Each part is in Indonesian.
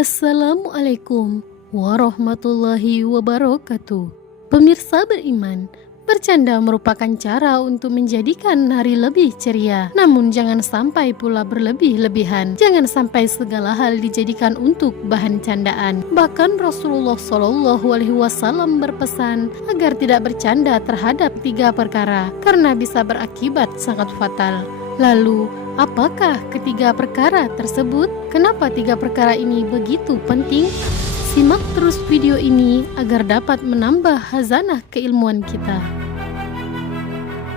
Assalamualaikum warahmatullahi wabarakatuh. Pemirsa beriman, bercanda merupakan cara untuk menjadikan hari lebih ceria. Namun jangan sampai pula berlebih-lebihan. Jangan sampai segala hal dijadikan untuk bahan candaan. Bahkan Rasulullah SAW berpesan agar tidak bercanda terhadap 3 perkara karena bisa berakibat sangat fatal. Lalu, apakah ketiga perkara tersebut? Kenapa 3 perkara ini begitu penting? Simak terus video ini agar dapat menambah khazanah keilmuan kita.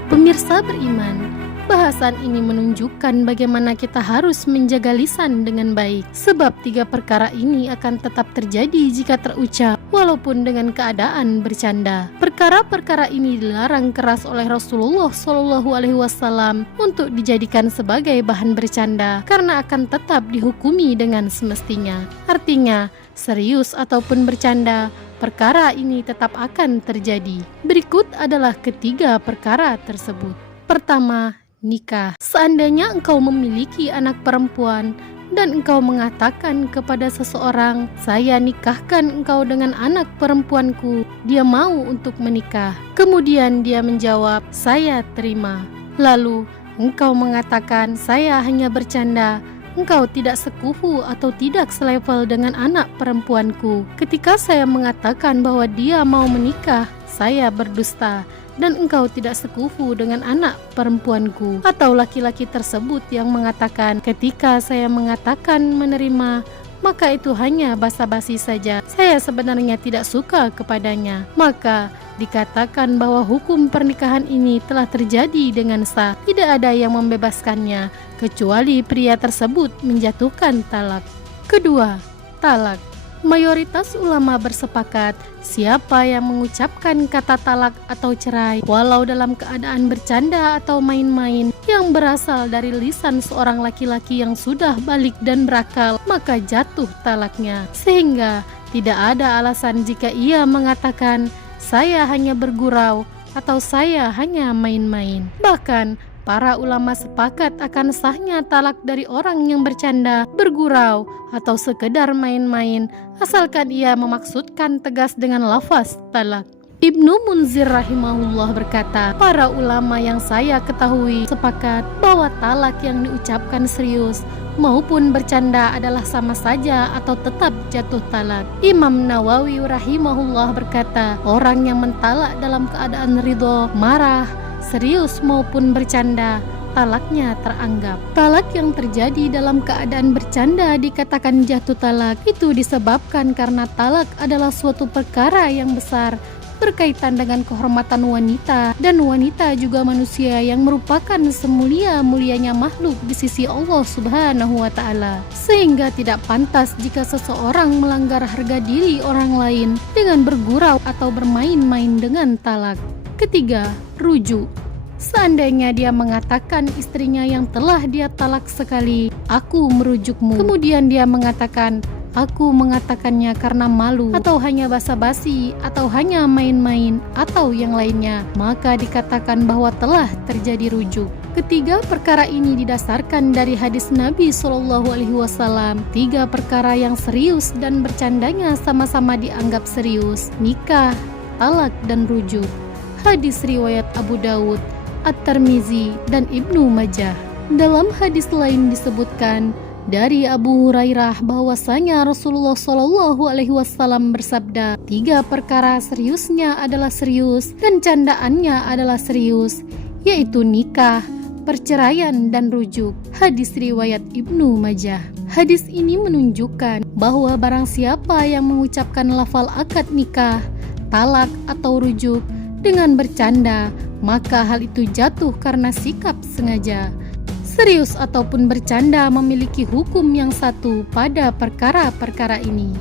Pemirsa beriman, bahasan ini menunjukkan bagaimana kita harus menjaga lisan dengan baik. Sebab 3 perkara ini akan tetap terjadi jika terucap, walaupun dengan keadaan bercanda. Perkara-perkara ini dilarang keras oleh Rasulullah SAW untuk dijadikan sebagai bahan bercanda, karena akan tetap dihukumi dengan semestinya. Artinya, serius ataupun bercanda, perkara ini tetap akan terjadi. Berikut adalah ketiga perkara tersebut. Pertama, nikah. Seandainya engkau memiliki anak perempuan dan engkau mengatakan kepada seseorang, "Saya nikahkan engkau dengan anak perempuanku," dia mau untuk menikah. Kemudian dia menjawab, "Saya terima." Lalu engkau mengatakan, "Saya hanya bercanda. Engkau tidak sekufu atau tidak selevel dengan anak perempuanku. Ketika saya mengatakan bahwa dia mau menikah, saya berdusta, dan engkau tidak sekufu dengan anak perempuanku." Atau laki-laki tersebut yang mengatakan, "Ketika saya mengatakan menerima, maka itu hanya basa-basi saja. Saya sebenarnya tidak suka kepadanya." Maka dikatakan bahwa hukum pernikahan ini telah terjadi dengan sah. Tidak ada yang membebaskannya, kecuali pria tersebut menjatuhkan talak. Kedua, talak. Mayoritas ulama bersepakat, siapa yang mengucapkan kata talak atau cerai, walau dalam keadaan bercanda atau main-main, yang berasal dari lisan seorang laki-laki yang sudah balik dan berakal, maka jatuh talaknya. Sehingga tidak ada alasan jika ia mengatakan, "Saya hanya bergurau," atau "Saya hanya main-main." Bahkan para ulama sepakat akan sahnya talak dari orang yang bercanda, bergurau, atau sekedar main-main, asalkan ia memaksudkan tegas dengan lafaz talak. Ibnu Munzir rahimahullah berkata, para ulama yang saya ketahui sepakat bahwa talak yang diucapkan serius maupun bercanda adalah sama saja atau tetap jatuh talak. Imam Nawawi rahimahullah berkata, orang yang mentalak dalam keadaan ridho, marah, serius maupun bercanda, talaknya teranggap. Talak yang terjadi dalam keadaan bercanda dikatakan jatuh talak. Itu disebabkan karena talak adalah suatu perkara yang besar, berkaitan dengan kehormatan wanita, dan wanita juga manusia yang merupakan semulia-mulianya makhluk di sisi Allah Subhanahu wa Ta'ala, sehingga tidak pantas jika seseorang melanggar harga diri orang lain dengan bergurau atau bermain-main dengan talak. Ketiga, rujuk. Seandainya dia mengatakan istrinya yang telah dia talak sekali, "Aku merujukmu," kemudian dia mengatakan, "Aku mengatakannya karena malu," atau hanya basa-basi, atau hanya main-main, atau yang lainnya, maka dikatakan bahwa telah terjadi rujuk. Ketiga perkara ini didasarkan dari hadis Nabi SAW. 3 perkara yang serius dan bercandanya sama-sama dianggap serius: nikah, talak, dan rujuk. Hadis riwayat Abu Dawud, At-Tirmizi, dan Ibnu Majah. Dalam hadis lain disebutkan dari Abu Hurairah bahwasanya Rasulullah SAW bersabda, 3 perkara seriusnya adalah serius dan candaannya adalah serius, yaitu nikah, perceraian, dan rujuk. Hadis riwayat Ibnu Majah. Hadis ini menunjukkan bahwa barang siapa yang mengucapkan lafal akad nikah, talak, atau rujuk dengan bercanda, maka hal itu jatuh karena sikap sengaja. Serius ataupun bercanda memiliki hukum yang satu pada perkara-perkara ini.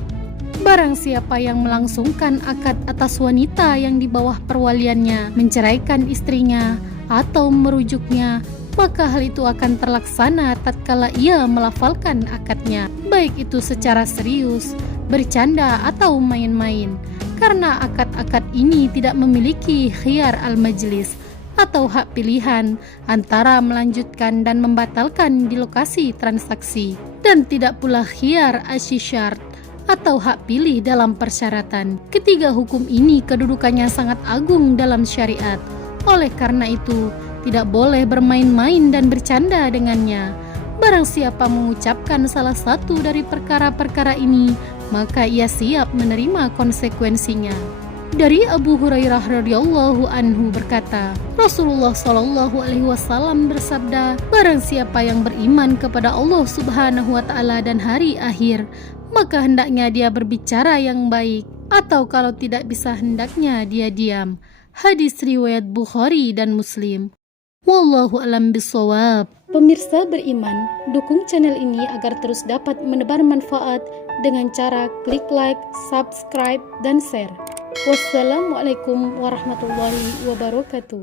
Barang siapa yang melangsungkan akad atas wanita yang di bawah perwaliannya, menceraikan istrinya, atau merujuknya, maka hal itu akan terlaksana tatkala ia melafalkan akadnya, baik itu secara serius, bercanda, atau main-main. Karena akad-akad ini tidak memiliki khiyar al-majlis atau hak pilihan antara melanjutkan dan membatalkan di lokasi transaksi, dan tidak pula khiyar asyishart atau hak pilih dalam persyaratan. Ketiga hukum ini kedudukannya sangat agung dalam syariat. Oleh karena itu, tidak boleh bermain-main dan bercanda dengannya. Barang siapa mengucapkan salah satu dari perkara-perkara ini, maka ia siap menerima konsekuensinya. Dari Abu Hurairah radhiyallahu anhu berkata, Rasulullah shallallahu alaihi wasallam bersabda, barang siapa yang beriman kepada Allah Subhanahu wa taala dan hari akhir, maka hendaknya dia berbicara yang baik, atau kalau tidak bisa hendaknya dia diam. Hadis riwayat Bukhari dan Muslim. Wallahu alam bisawab. Pemirsa beriman, dukung channel ini agar terus dapat menebar manfaat dengan cara klik like, subscribe, dan share. Wassalamualaikum warahmatullahi wabarakatuh.